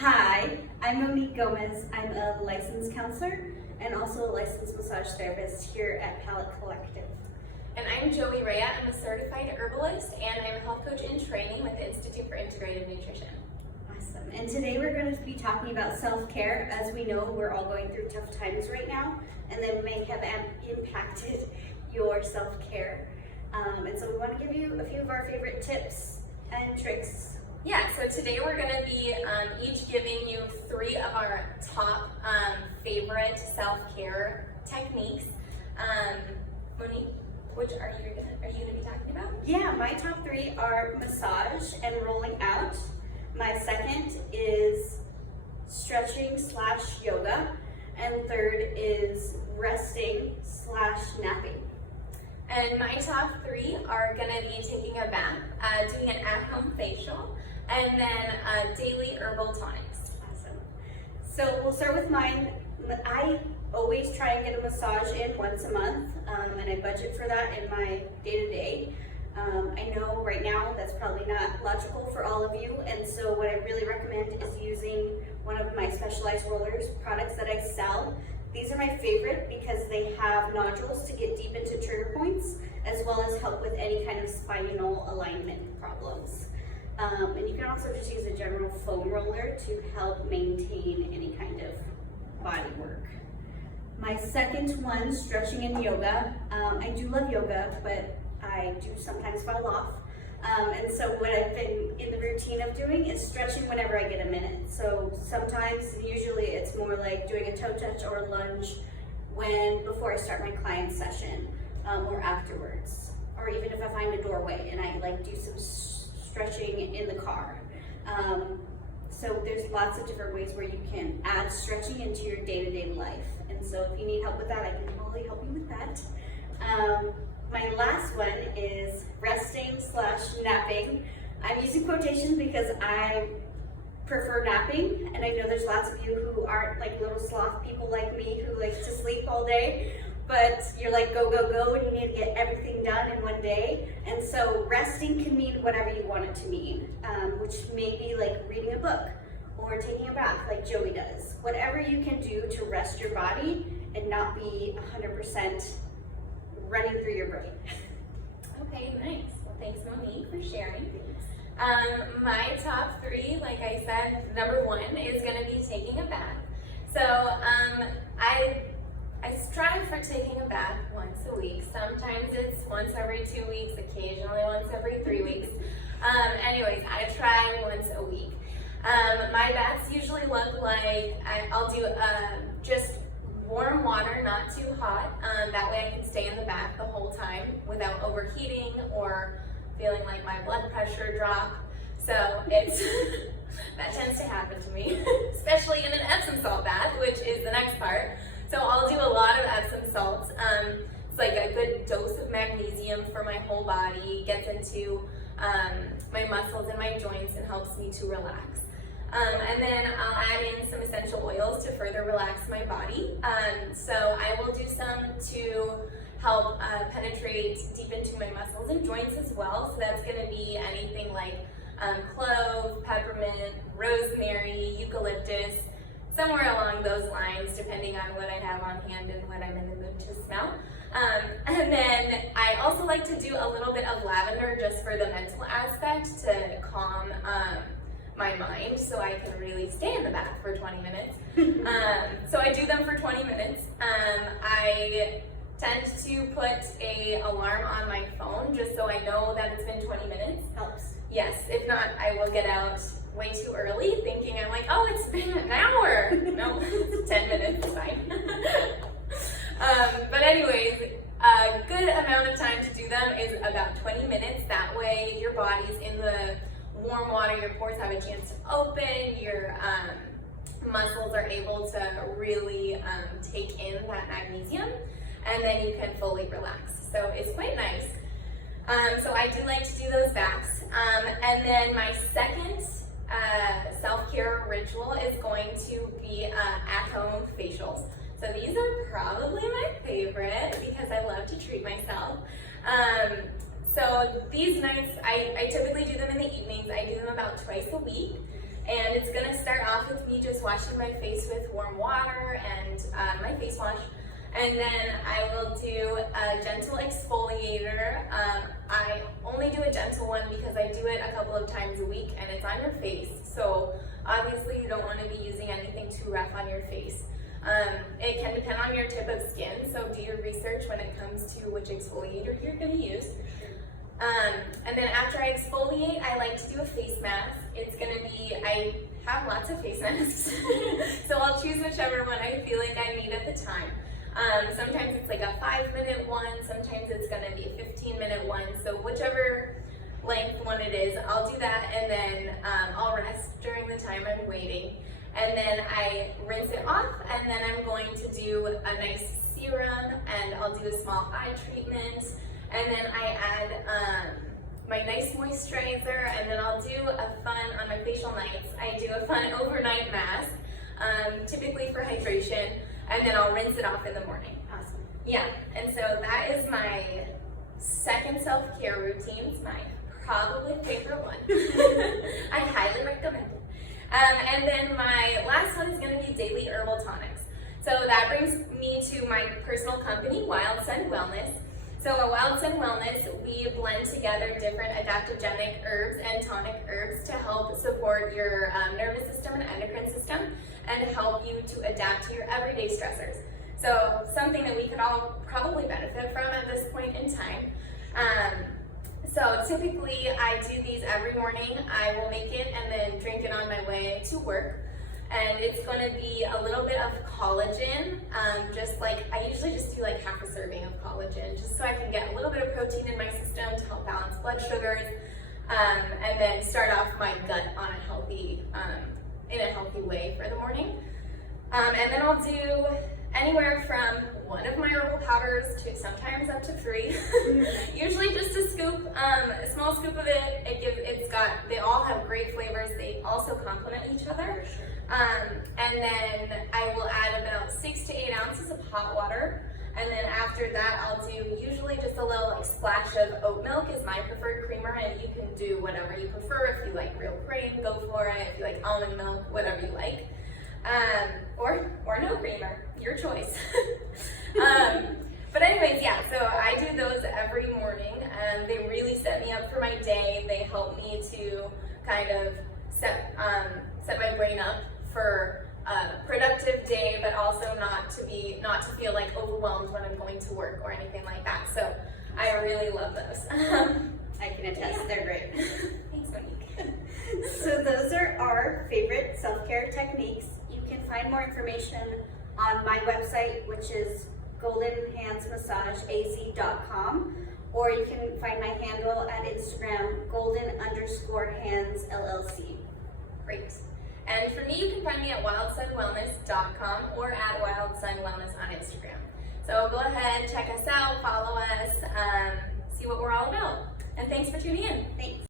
Hi, I'm Monique Gomez. I'm a licensed counselor and also a licensed massage therapist here at Palette Collective. And I'm Joey Rhea. I'm a certified herbalist and I'm a health coach in training with the Institute for Integrative Nutrition. Awesome. And today we're going to be talking about self-care. As we know, we're all going through tough times right now, and they may have impacted your self-care. And so we want to give you a few of our favorite tips and tricks. Yeah, so today we're going to be each giving you 3 of our top favorite self-care techniques. Monique, which are you going to be talking about? Yeah, my top 3 are massage and rolling out. My second is stretching / yoga. And third is resting / napping. And my top 3 are going to be taking a bath, doing an at-home facial, and then daily herbal tonics. Awesome. So we'll start with mine. I always try and get a massage in once a month, and I budget for that in my day-to-day. I know right now that's probably not logical for all of you, and so what I really recommend is using one of my specialized rollers products that I sell. These are my favorite because they have nodules to get deep into trigger points, as well as help with any kind of spinal alignment problems. And you can also just use a general foam roller to help maintain any kind of body work. My second one, stretching and yoga. I do love yoga, but I do sometimes fall off. And so what I've been in the routine of doing is stretching whenever I get a minute. So sometimes, usually it's more like doing a toe touch or a lunge before I start my client session, or afterwards. Or even if I find a doorway and I like do some stretching in the car. So there's lots of different ways where you can add stretching into your day-to-day life. And so if you need help with that, I can totally help you with that. My last one is resting / napping. I'm using quotations because I prefer napping, and I know there's lots of you who aren't like little sloth people like me who like to sleep all day, but you're like go, go, go, and you need to get everything done in one day. And so resting can mean whatever you want it to mean, which may be like reading a book or taking a bath like Joey does. Whatever you can do to rest your body and not be 100% running through your brain. Okay, nice. Well, thanks, Monique, for sharing. My top 3, like I said, number 1 is going to be taking a bath. So I strive for taking a bath once a week. Sometimes it's once every 2 weeks, occasionally once every 3 weeks. Anyways, I try once a week. My baths usually look like I'll do just warm water, not too hot. That way I can stay in the bath the whole time without overheating or feeling like my blood pressure drop. So that tends to happen to me, especially in an Epsom salt bath, which is the next part. So I'll do a lot of Epsom salts. It's like a good dose of magnesium for my whole body, gets into my muscles and my joints and helps me to relax. And then I'll add in some essential oils to further relax my body. So I will do some to help penetrate deep into my muscles and joints as well. So that's going to be anything like clove, peppermint, rosemary, eucalyptus, somewhere along those lines, depending on what I have on hand and what I'm in the mood to smell. And then I also like to do a little bit of lavender just for the mental aspect to calm my mind, so I can really stay in the bath for 20 minutes. So I do them for 20 minutes. I tend to put an alarm on my phone just so I know that it's been 20 minutes. Helps. Yes, if not, I will get out way too early thinking I'm like, oh, it's been an hour. No, 10 minutes is fine. But anyways, a good amount of time to do them is about 20 minutes. That way your body's in the warm water, your pores have a chance to open, your muscles are able to really take in that magnesium, and then you can fully relax. So it's quite nice. So I do like to do those baths. And then my second self-care ritual is going to be at-home facials. So these are probably my favorite because I love to treat myself. So these nights, I typically do them in the evenings. I do them about twice a week. And it's gonna start off with me just washing my face with warm water and my face wash. And then I will do a gentle exfoliator. I only do a gentle one because I do it a couple of times a week and it's on your face. So obviously you don't want to be using anything too rough on your face. It can depend on your type of skin, so do your research when it comes to which exfoliator you're going to use. And then after I exfoliate, I like to do a face mask. It's going to be, I have lots of face masks, so I'll choose whichever one I feel like I need at the time. Sometimes it's like a 5-minute one, sometimes it's going to be a 15-minute one, so whichever length one it is, I'll do that, and then I'll rest during the time I'm waiting. And then I rinse it off, and then I'm going to do a nice serum, and I'll do a small eye treatment, and then I add my nice moisturizer, and then I'll do a fun, on my facial nights, I do a fun overnight mask, typically for hydration, and then I'll rinse it off in the morning. Awesome. Yeah, and so that is my second self-care routine. It's my probably favorite one. I highly recommend it. And then my last one is going to be daily herbal tonics. So that brings me to my personal company, Wild Sun Wellness. So at Wild Sun Wellness, we blend together different adaptogenic herbs and tonic herbs to help support your nervous system and endocrine system and help you to adapt to your everyday stressors. So something that we could all probably benefit from at this point in time. So typically I do these every morning. I will make it and then drink it on my way to work. And it's going to be a little bit of collagen, just like, I usually just do like half a serving of collagen, just so I can get a little bit of protein in my system to help balance blood sugars, and then start off my gut on a healthy, in a healthy way for the morning. And then I'll do anywhere from one of my herbal powders to sometimes up to 3. Usually just a scoop, a small scoop of it. They all have great flavors. They also complement each other. And then I will add about 6 to 8 ounces of hot water. And then after that, I'll do usually just a little like splash of oat milk is my preferred creamer, and you can do whatever you prefer. If you like real cream, go for it. If you like almond milk, whatever you like. Or no creamer, your choice. But anyways, yeah, so I do those every morning, and they really set me up for my day. They help me to kind of set my brain up for a productive day, but also not to feel like overwhelmed when I'm going to work or anything like that. So I really love those. I can attest, they're great. Thanks, Monique. So those are our favorite self-care techniques. You can find more information on my website, which is goldenhandsmassageaz.com, or you can find my handle at Instagram, golden_hands_LLC. Great. And for me, you can find me at wildsunwellness.com or at wildsunwellness on Instagram. So go ahead, check us out, follow us, see what we're all about. And thanks for tuning in. Thanks.